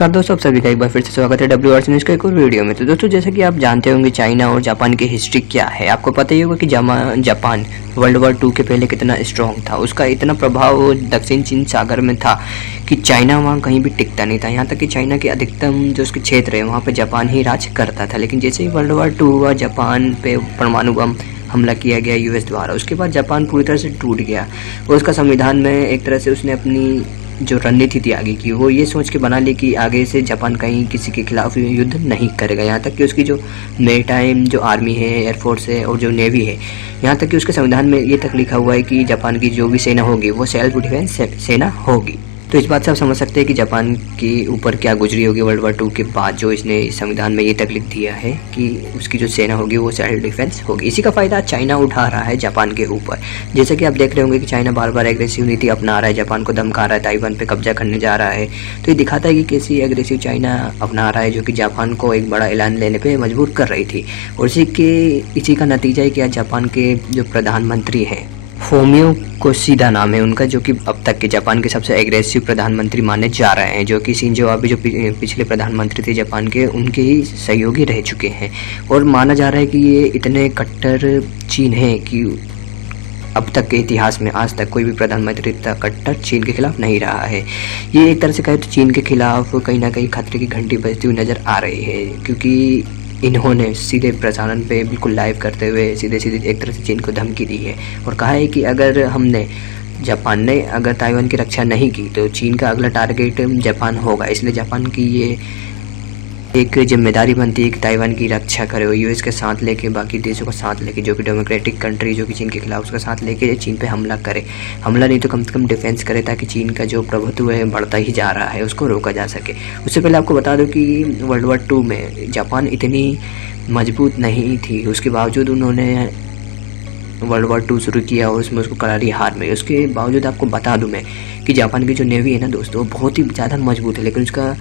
दोस्तों आप सभी का एक बार फिर से स्वागत है WRC न्यूज़ का एक और वीडियो में। तो दोस्तों जैसा कि आप जानते होंगे चाइना और जापान की हिस्ट्री क्या है। आपको पता ही होगा कि जापान वर्ल्ड वॉर 2 के पहले कितना स्ट्रॉन्ग था। उसका इतना प्रभाव दक्षिण चीन सागर में था कि चाइना वहाँ कहीं भी टिकता नहीं था। यहाँ तक कि चाइना के अधिकतम जो उसके क्षेत्र है वहाँ पर जापान ही राज करता था। लेकिन जैसे ही वर्ल्ड वॉर 2 हुआ, जापान पे परमाणु बम हमला किया गया US द्वारा, उसके बाद जापान पूरी तरह से टूट गया और उसका संविधान में एक तरह से उसने अपनी जो रणनीति थी आगे की, वो ये सोच के बना ली कि आगे से जापान कहीं किसी के खिलाफ युद्ध नहीं करेगा। यहाँ तक कि उसकी जो मेरीटाइम जो आर्मी है, एयरफोर्स है और जो नेवी है, यहाँ तक कि उसके संविधान में ये तक लिखा हुआ है कि जापान की जो भी सेना होगी वो सेल्फ डिफेंस सेना होगी। तो इस बात से आप समझ सकते हैं कि जापान के ऊपर क्या गुजरी होगी वर्ल्ड वॉर 2 के बाद, जो इसने संविधान में ये तक लिख दिया है कि उसकी जो सेना होगी वो सेल्फ डिफेंस होगी। इसी का फ़ायदा चाइना उठा रहा है जापान के ऊपर। जैसे कि आप देख रहे होंगे कि चाइना बार बार एग्रेसिव नीति अपना रहा है, जापान को धमका रहा है, ताइवान पे कब्जा करने जा रहा है। तो ये दिखाता है कि कैसी एग्रेसिव चाइना अपना रहा है, जो कि जापान को एक बड़ा ऐलान लेने पर मजबूर कर रही थी। और इसी का नतीजा है कि आज जापान के जो प्रधानमंत्री हैं, फोमियो कोशिदा नाम है उनका, जो कि अब तक के जापान के सबसे एग्रेसिव प्रधानमंत्री माने जा रहे हैं, जो कि शिंजो आबे जो पिछले प्रधानमंत्री थे जापान के, उनके ही सहयोगी रह चुके हैं। और माना जा रहा है कि ये इतने कट्टर चीन हैं कि अब तक के इतिहास में आज तक कोई भी प्रधानमंत्री इतना कट्टर चीन के खिलाफ नहीं रहा है। ये एक तरह से कहे तो चीन के खिलाफ कहीं ना कहीं खतरे की घंटी बजती हुई नज़र आ रही है, क्योंकि इन्होंने सीधे प्रसारण पे बिल्कुल लाइव करते हुए सीधे एक तरह से चीन को धमकी दी है और कहा है कि अगर जापान ने अगर ताइवान की रक्षा नहीं की तो चीन का अगला टारगेट जापान होगा। इसलिए जापान की ये एक जिम्मेदारी बनती है कि ताइवान की रक्षा करे और US के साथ लेके, बाकी देशों को साथ लेके, जो कि डेमोक्रेटिक कंट्री जो कि चीन के खिलाफ, उसका साथ लेके चीन पे हमला करे। हमला नहीं तो कम से कम डिफेंस करे, ताकि चीन का जो प्रभुत्व है बढ़ता ही जा रहा है उसको रोका जा सके। उससे पहले आपको बता दूं कि वर्ल्ड वॉर 2 में जापान इतनी मजबूत नहीं थी, उसके बावजूद उन्होंने वर्ल्ड वॉर 2 शुरू किया और उसमें उसको करारी हार मिली। उसके बावजूद आपको बता दूँ मैं कि जापान की जो नेवी है ना दोस्तों, बहुत ही ज़्यादा मजबूत है। लेकिन उसका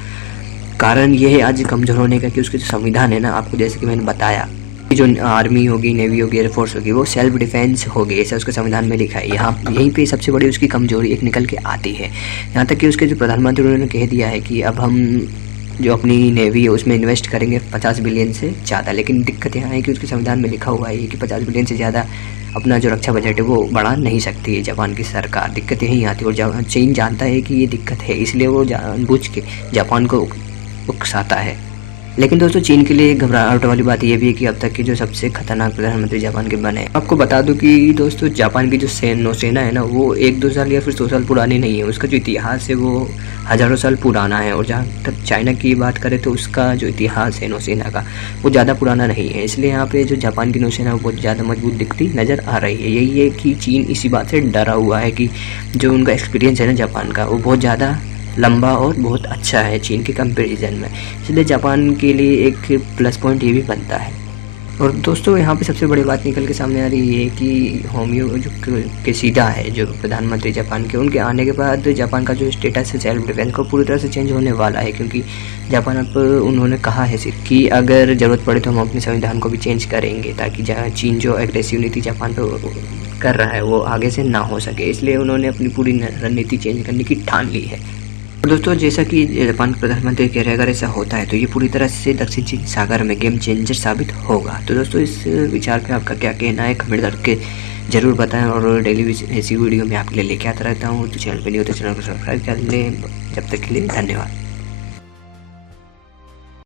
कारण ये है आज कमज़ोर होने का कि उसके जो संविधान है ना, आपको जैसे कि मैंने बताया कि जो आर्मी होगी, नेवी होगी, एयरफोर्स होगी, वो सेल्फ डिफेंस होगी, ऐसा उसके संविधान में लिखा है। यहीं पे सबसे बड़ी उसकी कमजोरी एक निकल के आती है। यहाँ तक कि उसके जो प्रधानमंत्री उन्होंने कह दिया है कि अब हम जो अपनी नेवी है उसमें इन्वेस्ट करेंगे 50 बिलियन से ज़्यादा। लेकिन दिक्कत यहाँ है कि उसके संविधान में लिखा हुआ है कि 50 बिलियन से ज़्यादा अपना जो रक्षा बजट है वो बढ़ा नहीं सकती है जापान की सरकार। दिक्कत यहीं आती है और चीन जानता है कि ये दिक्कत है, इसलिए वो जानबूझ के जापान को उकसाता है। लेकिन दोस्तों चीन के लिए घबराहट वाली बात यह भी है कि अब तक के जो सबसे खतरनाक प्रधानमंत्री जापान के बने। आपको बता दूं कि दोस्तों जापान की जो नौसेना है ना, वो 1-2 साल या फिर 100 साल पुरानी नहीं है। उसका जो इतिहास है वो हज़ारों साल पुराना है। और जहाँ तक चाइना की बात करें तो उसका जो इतिहास है नौसेना का, वो ज़्यादा पुराना नहीं है। इसलिए यहाँ पे जो जापान की नौसेना वो बहुत ज़्यादा मजबूत दिखती नज़र आ रही है। यही है कि चीन इसी बात से डरा हुआ है कि जो उनका एक्सपीरियंस है ना जापान का, वो बहुत ज़्यादा लंबा और बहुत अच्छा है चीन के कंपैरिजन में। इसलिए जापान के लिए एक प्लस पॉइंट ये भी बनता है। और दोस्तों यहाँ पे सबसे बड़ी बात निकल के सामने आ रही है कि होमियो जो केशिदा है, जो प्रधानमंत्री जापान के, उनके आने के बाद जापान का जो स्टेटस है सेल्फ डिफेंस का पूरी तरह से चेंज होने वाला है। क्योंकि जापान अब उन्होंने कहा है कि अगर ज़रूरत पड़े तो हम अपने संविधान को भी चेंज करेंगे, ताकि चीन जो एग्रेसिव नीति जापान पर कर रहा है वो आगे से ना हो सके। इसलिए उन्होंने अपनी पूरी रणनीति चेंज करने की ठान ली है। दोस्तों जैसा कि जापान के प्रधानमंत्री कह रहे हैं, अगर ऐसा होता है तो ये पूरी तरह से दक्षिण चीन सागर में गेम चेंजर साबित होगा। तो दोस्तों इस विचार पे आपका क्या कहना है, कमेंट करके जरूर बताएं। और डेली ऐसी वीडियो मैं आपके लिए लेके आता रहता हूँ। तो चैनल पे नहीं होते चैनल को सब्सक्राइब कर लें। जब तक के लिए धन्यवाद।